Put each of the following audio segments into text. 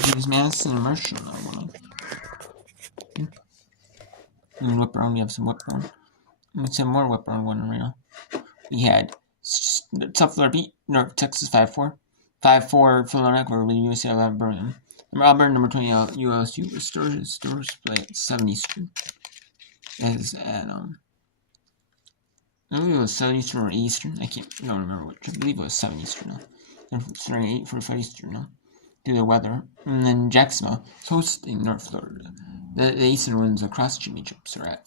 James Madison and Marshall. And whip around, we have some whip around. And some more whip around one right now. We had Tough Florida beat North Texas 5-4. 5-4 Philadelphia over UCLA Birmingham. Number Auburn, number 20 ULSU. Stores play at 7 Eastern. As at I believe it was 7 Eastern or Eastern. I don't remember which. I believe it was 7 Eastern now. And starting 8:45 Eastern now. Due to the weather. And then Jacksonville is hosting North Florida. The Eastern Winds Across Championships are at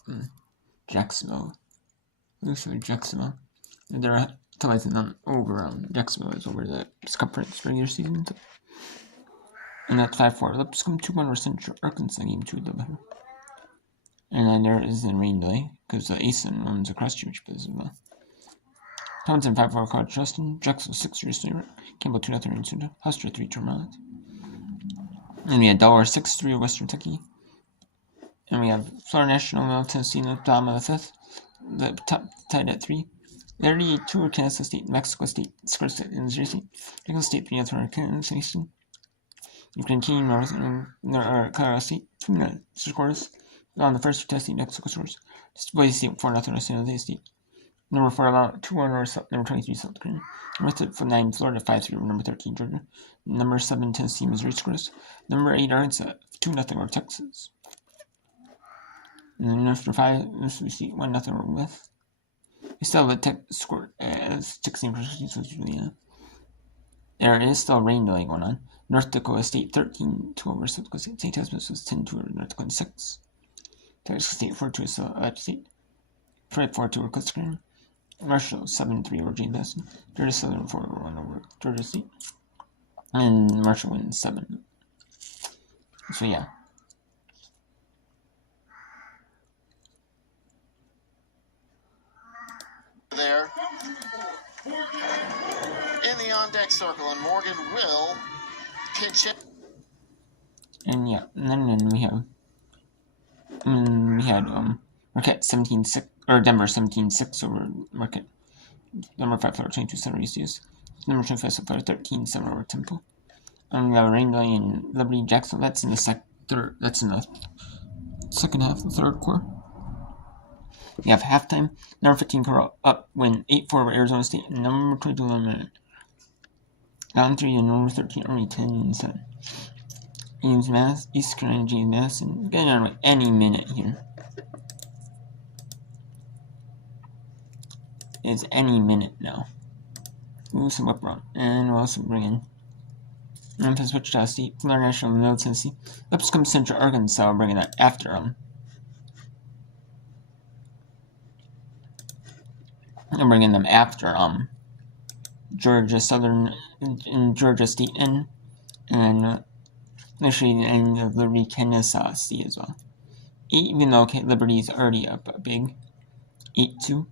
Jacksonville. Looks like Jacksonville. And they're telling over Jacksonville is over the circumference regular season. And that's 5-4. Lipscomb 2-1 over Central Arkansas game 2 of the. And then there is a rain delay because the Eastern Winds Across Championship as well. Townsend 5-4 College Justin. Drexel 6-3 Campbell 2-0 Minnesota. Husser 3-2 Maryland. And we had Delaware 6-3 Western Kentucky. And we have Florida National, Middle Tennessee, in the bottom of the 5th. The top tied at 3. Liberty 2 Kansas State, Mexico State, Square State, and Missouri State. Kansas State 3-0 Kansas State. You continue North and Colorado State 2-0 scores. On the first Tennessee, Mexico scores. Boise State 4-0 San Jose State. Number 4 Alabama 2-1 number 23 South Carolina. Number 9 Florida 5-3 number 13 Georgia. Number 7 Tennessee Missouri scores. Number 8 Arkansas 2-0 over Texas. And then after 5 Mississippi 1-0 over West. We still have a Tech score as 16%. There is still rain delay going on. North Dakota State 13-2 over South Dakota State. St. Thomas was 10-2 over North Dakota 6. Texas State 4-2 South State. Fred 4-2 over Coastal. Marshall 7-3 over James Madison. Georgia Southern 4-1 over Georgia State. And Marshall wins 7. So yeah. There in the on-deck circle, and Morgan will pinch it. And yeah, and then we had Marquette 17-6 or Denver 17-6 over Marquette. Number 5 Florida 22-7 East. Number 25 Florida 13-7 over Temple. We have rain delay in Liberty Jackson. That's in the second half of the third quarter. We have halftime. Number 15 Coral up win 8-4 over Arizona State. And number 22 Lemon down 3 and number 13 Army 10-7. James Madison, East Carolina James Madison getting on any minute here. It's any minute now. Move some whip around, and we'll also bring in Memphis, Wichita State, Florida National, Middle Tennessee, Lipscomb Central Arkansas. We're bringing that after I'm bringing them after Georgia Southern and Georgia State and actually the end of Liberty Kansas State as well. Even though Liberty's already up a big 8-2.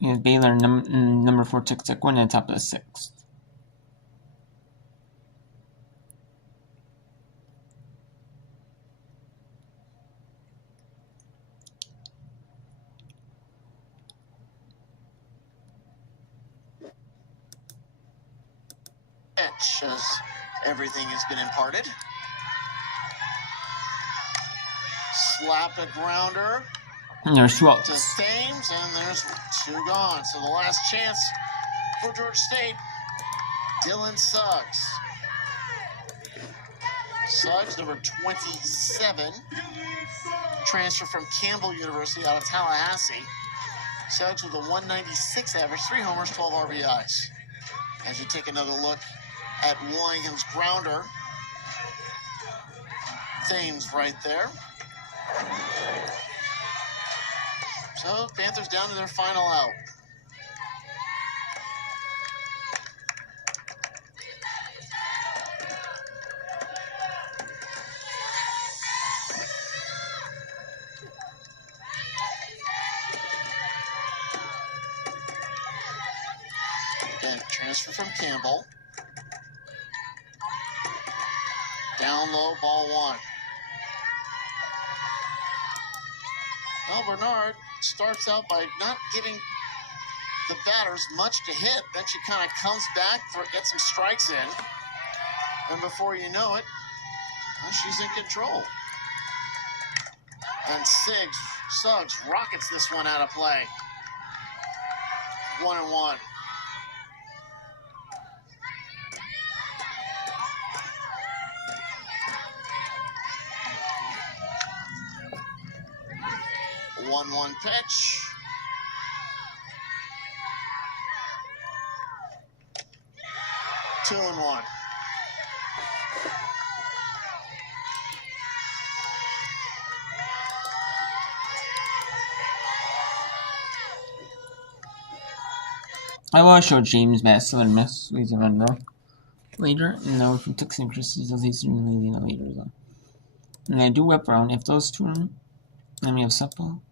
We have Baylor number 4 Tech one on top of the 6th. As everything has been imparted. Slap a grounder. And there's Schwartz. To Thames, and there's 2 gone. So the last chance for Georgia State, Dylan Suggs. Suggs, number 27, transfer from Campbell University out of Tallahassee. Suggs with a 196 average, 3 homers, 12 RBIs. As you take another look at Willingham's grounder, Thames right there. So Panthers down to their final out. Again, transfer from Campbell. Down low, ball 1. Well, Bernard starts out by not giving the batters much to hit. Then she kind of comes back, gets some strikes in, and before you know it, she's in control. And Suggs rockets this one out of play. 1-1. One pitch. Two and one. I will show James Massel and Miss Louisa Monroe later, and now if we took some criticisms, he's really in the later though. And I do whip around. If those two are, then we have supple.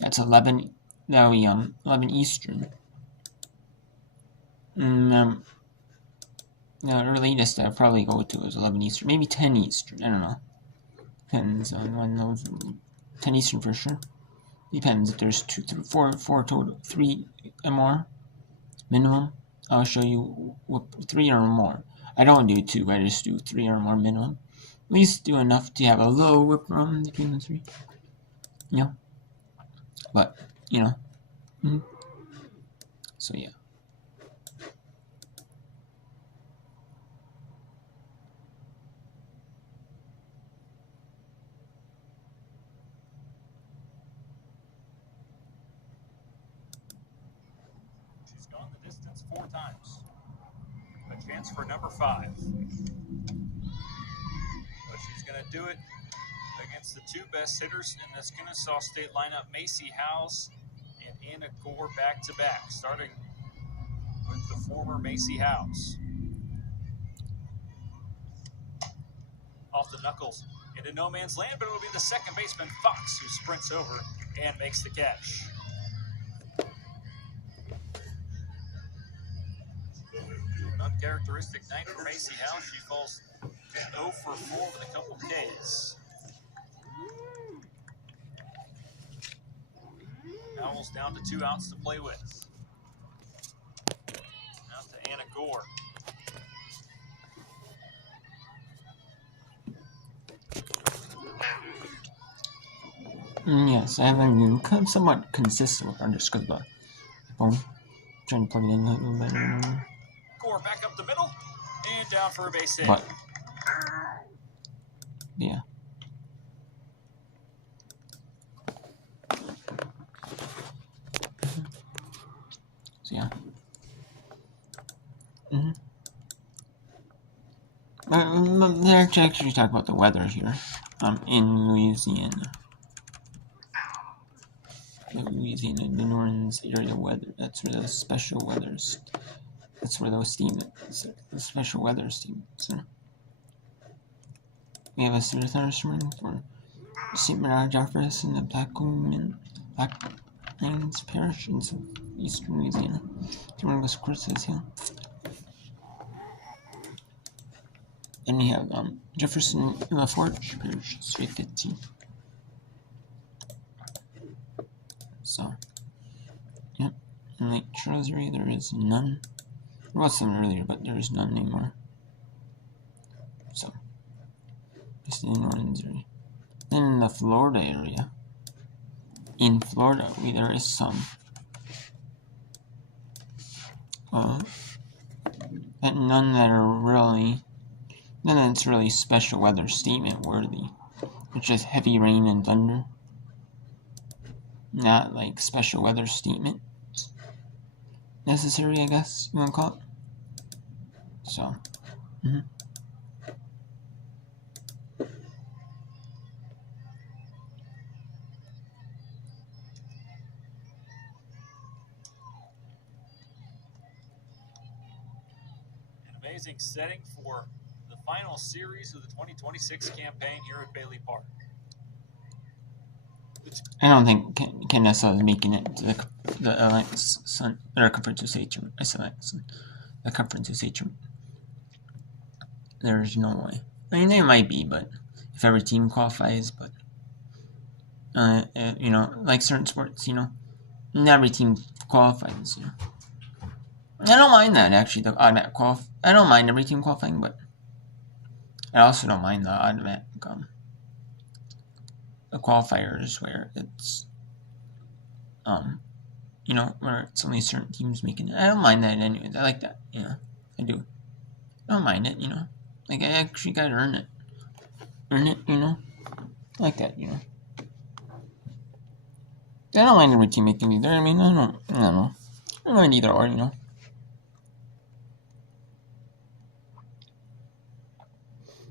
That's 11. That'll be 11 Eastern. And the latest I'll probably go to is 11 Eastern, maybe 10 Eastern. I don't know. Depends on when those. 10 Eastern for sure. Depends if there's 2, 3, 4 total, 3 or more minimum. I'll show you 3 or more. I don't do 2. I just do 3 or more minimum. At least do enough to have a low whip around between the 3. Yeah. But so yeah. She's gone the distance 4 times. A chance for number 5. But she's going to do it against the 2 best hitters in this Kennesaw State lineup, Macy Howes and Anna Gore, back-to-back, starting with the former Macy Howes. Off the knuckles into no man's land, but it'll be the second baseman, Fox, who sprints over and makes the catch. An uncharacteristic night for Macy Howes. She falls 0 for 4 with a couple Ks. Owls down to 2 outs to play with. Out to Anna Gore. Yes, I haven't been somewhat consistent with underscore the phone. Trying to plug it in a little better. Gore back up the middle and down for a base hit. But yeah. So yeah. They're actually talk about the weather here. In Louisiana. The New Orleans area weather. That's where the special weathers. That's where those the special weather steams. We have a thunderstorm for St. Bernard, Jefferson, and the Plains Parish in eastern Louisiana. During this course says here. Then we have Jefferson and LaForge Parish, straight 15. So, yep. In Lake Charles area, there is none. There was some earlier, but there is none anymore. So, just in the northern area. Then in the Florida area, in Florida, there is some. But none that are really, none that's really special weather statement worthy. It's just heavy rain and thunder. Not like special weather statement necessary, I guess you want to call it. So, An amazing setting for the final series of the 2026 campaign here at Bailey Park. I don't think Kennesaw is making it to the Conference USA the Conference USA. There's no way. I mean, they might be, but if every team qualifies, but like certain sports, not every team qualifies, you know. I don't mind that, actually, the automatic I don't mind every team qualifying, but I also don't mind the automatic the qualifiers where it's you know, where it's only certain teams making it. I don't mind that anyways. I like that, you know. I do. I don't mind it, you know. Like, I actually gotta earn it. Earn it, you know. I like that, you know. I don't mind every team making either. I mean, I don't know. I don't mind either or, you know.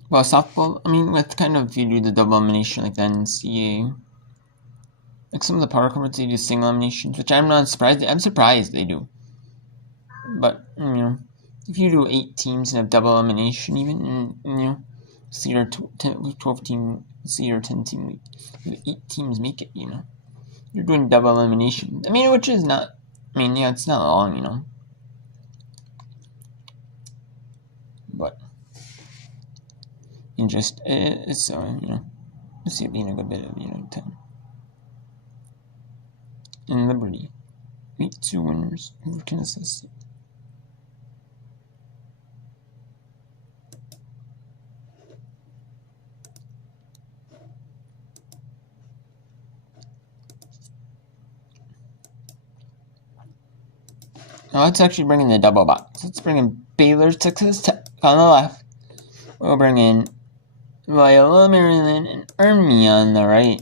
Well, softball, I mean, with kind of, if you do the double elimination like the NCAA, like some of the power conferences, they do single eliminations, which I'm not surprised. I'm surprised they do. But, you know, if you do 8 teams and have double elimination, even, and, you know, see your 12 team, see your 10 team league, 8 teams make it, you know. You're doing double elimination. I mean, which is not, I mean, yeah, it's not long, you know. But, and just, it's, you know, let's see it being a good bit of, you know, time. And Liberty. Meet 2 winners of Kansas. Now let's actually bring in the double box. Let's bring in Baylor, Texas Tech on the left. We'll bring in Loyola, Maryland, and Army on the right.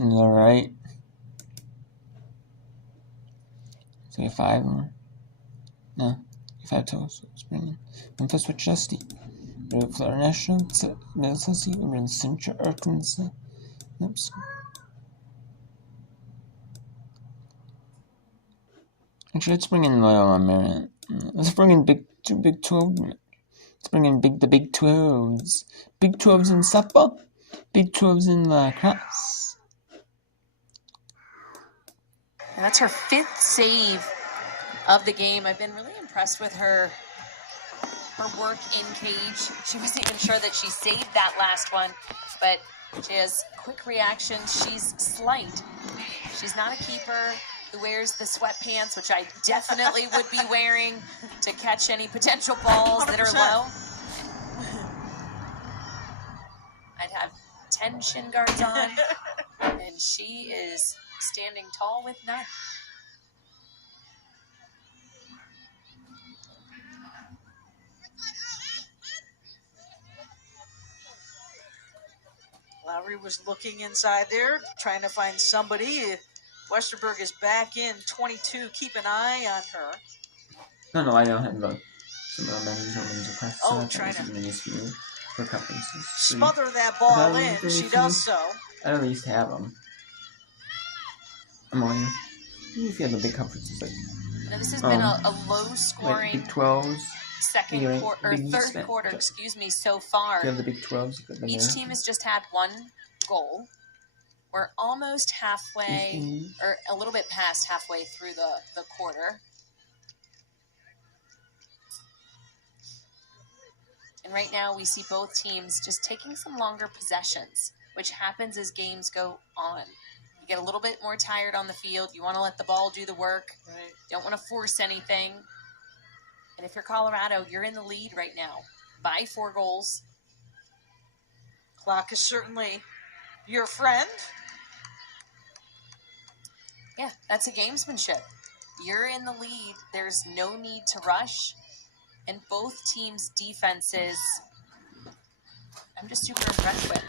On the right. So we have 5 more. No, 5 total. So let's bring in Memphis with Justy. Florida National, Mississippi, we're in Central Arkansas. Oops. Actually, let's bring in Loyola, Maryland. Let's bring in Big 12. Let's bring in the Big 12s. Big 12s in softball. Big 12s in lacrosse. And that's her 5th save of the game. I've been really impressed with her work in cage. She wasn't even sure that she saved that last one, but she has quick reactions. She's slight. She's not a keeper who wears the sweatpants, which I definitely would be wearing to catch any potential balls 100%. That are low. I'd have 10 shin guards on, and she is standing tall with none. Lowry was looking inside there, trying to find somebody. Westerberg is back in 22. Keep an eye on her. No, I don't have some of the men's or women's requests. Oh, trying to for conferences. Smother that ball in. She does so. I at least have them. I'm on you. If you have the big conferences like. Now this has been a low-scoring Big 12s. Third quarter, excuse me, so far. You have the Big 12s. Each team has just had 1 goal. We're almost halfway, or a little bit past halfway through the quarter. And right now we see both teams just taking some longer possessions, which happens as games go on. You get a little bit more tired on the field. You want to let the ball do the work. Right. You don't want to force anything. And if you're Colorado, you're in the lead right now by 4 goals. Clock is certainly your friend. Yeah, that's a gamesmanship. You're in the lead. There's no need to rush. And both teams' defenses, I'm just super impressed with.